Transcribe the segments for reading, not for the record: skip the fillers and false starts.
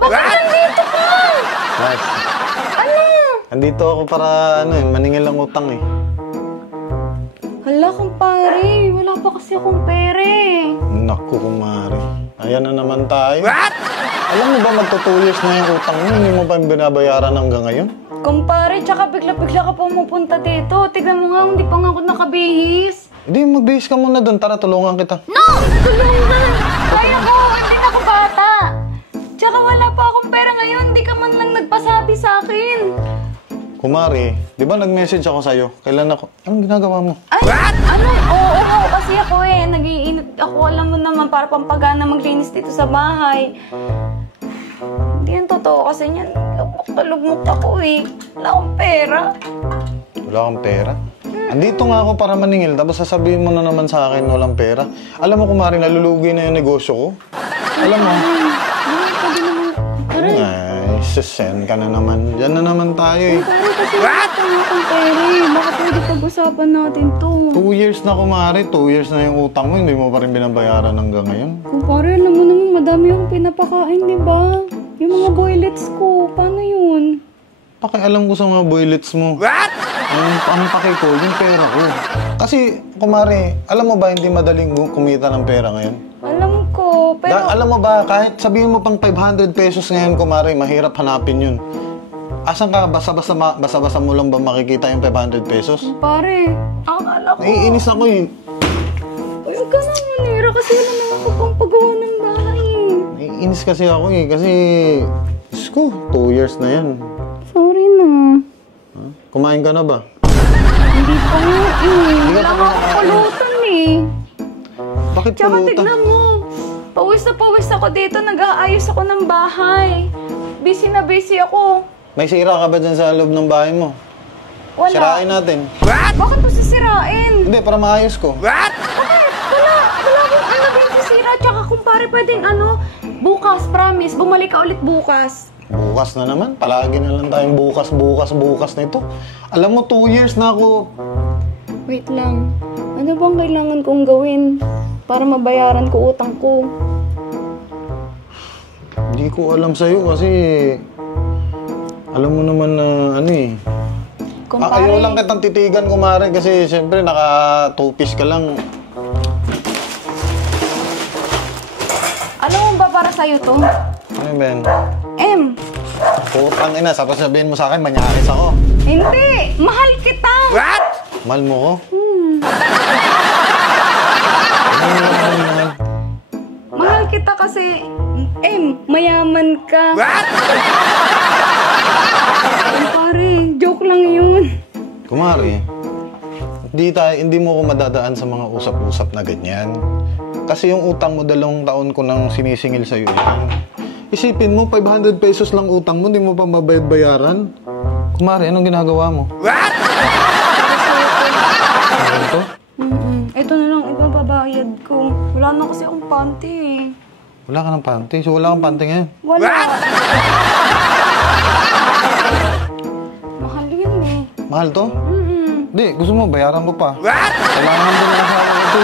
Bakit nandito ka? Nice. Ano? Andito ako para, maningil ang utang eh. Hala, kumpare. Wala pa kasi akong pere. Naku, kumari. Ayan na naman tayo. What? Alam mo ba, magto 2 years na yung utang mo, hindi mo ba binabayaran hanggang ngayon? Kumpare, tsaka bigla-bigla ka pumupunta dito. Tignan mo nga, hindi pa nga ako nakabihis. Hindi, magbihis ka muna doon. Tara, tulungan kita. No! Tulungan! Kaya ko, hindi na ako bata. Tsaka wala pa akong pera ngayon. Hindi ka man lang nagpasabi sa akin. Kumari, di ba nag-message ako sa'yo? Kailan ako? Anong ginagawa mo? Ay, ano? Oo, kasi ako nag-iinit ako. Alam mo naman, para pampagana maglinis dito sa bahay. Hindi yan totoo kasi niyan. Kalugmok ako Wala akong pera. Wala kang pera? Andito nga ako para maningil, tapos sasabihin mo na naman sa akin walang pera. Alam mo, kumari, nalulugi na yung negosyo ko. Alam mo? Ay, sasend ka na naman. Diyan na naman tayo eh. Pare, kasi wala akong pera Baka pwede pag-usapan natin to. 2 years na, kumari. 2 years na yung utang mo, hindi mo pa rin binabayaran hanggang ngayon. Kumpare, alam mo naman, madami akong pinapakain, di ba? Yung mga boylets ko, paano yun? Pakialam ko sa mga boylets mo. What? Ang paki ko, yung pera ko. Kasi, kumari, alam mo ba hindi madaling kumita ng pera ngayon? Alam ko, pero... Alam mo ba, kahit sabihin mo pang 500 pesos ngayon, kumari, mahirap hanapin yun. Asan ka? Basta-basta mo lang ba makikita yung 500 pesos? Pare, akala ko... Naiinis ako eh. Huwag ka na manira kasi wala naman ako pang pagawa ng bahay. Naiinis kasi ako eh. Kasi, Diyos ko, 2 years na yan. Sorry na. Huh? Kumain ka na ba? Hindi pa nga Wala nga akong pulutan Bakit Tsaka pulutan? tignan mo. Pawis ako dito. Nag-aayos ako ng bahay. Busy na busy ako. May sira ka ba dyan sa loob ng bahay mo? Wala. Sirain natin. Bakit mo sisirain? Hindi, para maayos ko. Bakit? Wala akong din sisira. Tsaka kumpare pwedeng bukas, promise. Bumalik ka ulit bukas. Bukas na naman. Palagi na lang tayong bukas nito. Alam mo, 2 years na ako. Wait lang. Ano bang kailangan kong gawin para mabayaran ko utang ko? Hindi ko alam sa'yo kasi alam mo naman na Kumpare. Ayaw lang kitang titigan, kumare, kasi siyempre naka 2 piece ka lang. Alam mo ba para sa'yo to? Ano Ben? M. Putang ina, tapos sabihin mo sa akin, manyakis ako. Hindi! Mahal kita! What? Mahal mo ko? Mahal kita kasi, mayaman ka. What? Kumpare, joke lang yun. Kumari, hindi mo ko madadaan sa mga usap-usap na ganyan. Kasi yung utang mo, 2 taon ko nang sinisingil sa'yo yan. Isipin mo, 500 pesos lang utang mo, hindi mo pa mabayad-bayaran. Kumari, anong ginagawa mo? What? Ano ito? Ito na lang ibabayad ko. Wala na kasi akong panty Wala ka ng panty? So wala kang panty ngayon? Wala. Mahal yun Mahal to? Hindi, gusto mo, bayaran ko pa. What? Kailangan din ang asawa ko to.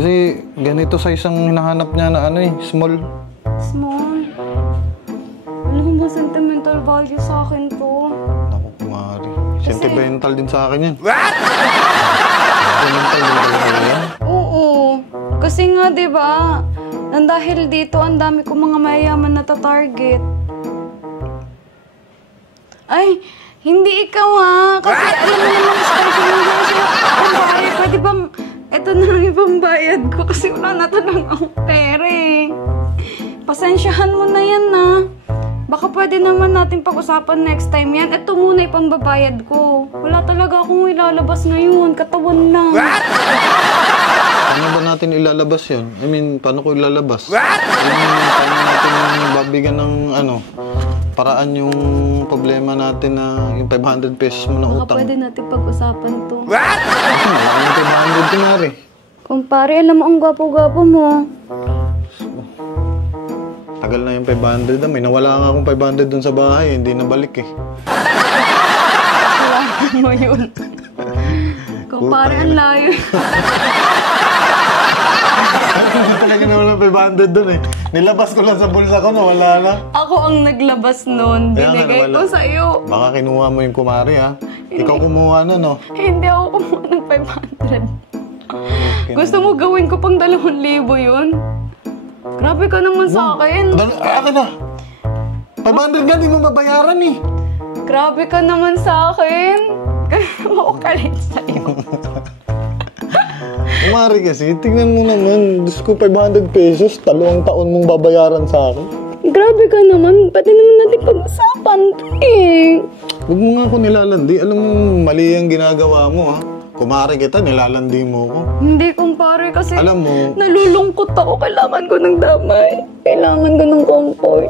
Kasi ganito sa isang hinahanap niya na small. Small? Alam mo ba sentimental value sa akin to? Naku, kumari. Sentimental din sa akin yan. What? Sentimental din talaga yan? Oo. Kasi nga, diba, dahil dito, ang dami ko mga mayayaman na ta-target. Ay, hindi ikaw Kasi alam mo naman, special mo siya. Kumpare, pwede bang, eto na lang ibang bayad ko kasi wala na talagang akong pera Pasensyahan mo na yan Baka pwede naman natin pag-usapan next time yan. Ito muna ipambabayad ko. Wala talaga akong ilalabas ngayon. Katawan lang. Paano ba natin ilalabas yun? I mean, paano ko ilalabas? Paano natin babigyan ng paraan yung problema natin na yung 500 pesos mo na Baka utang? pwede natin pag-usapan to. Kasi maraming yung 500 kumari. Kumpare, alam mo ang gwapo-gwapo mo. Tagal na yung 500 May nawala nga akong 500 dun sa bahay. Hindi nabalik Wala mo yun. Kumpare, ang layo. Talaga na walang 500 dun eh. Nilabas ko lang sa bulsa ko na wala na. Ako ang naglabas nun. Kaya nga, Binigay nawala. ko sa'yo. Baka kinuha mo yung kumari ha. Ikaw kumuha na no. Hindi ako kumuha ng 500. Gusto mo gawin ko pang 2,000 yun? Grabe ka naman sa akin. Akin na. 500 nga, di mo mabayaran eh. Grabe ka naman sa akin. Kaya ako kalit sa'yo. Kumari kasi, tingnan mo naman. Diyos ko, 500 pesos, 2 taon mong babayaran sa akin. Grabe ka naman. Pwede naman natin pag-usapan eh. Huwag mo nga ako nilalandi. Alam mo, mali ang ginagawa mo ha. Kumari kita, nilalandi mo ko. Hindi, kumpare, kasi Alam mo, nalulungkot ako. Kailangan ko ng damay. Kailangan ko ng comfort.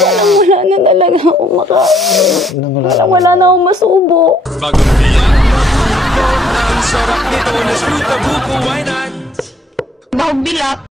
Walang-wala na talaga ako Walang-wala na akong masubo. Bagong biyak, ang sarap nito na fruta buko, why not? Bagong bilak.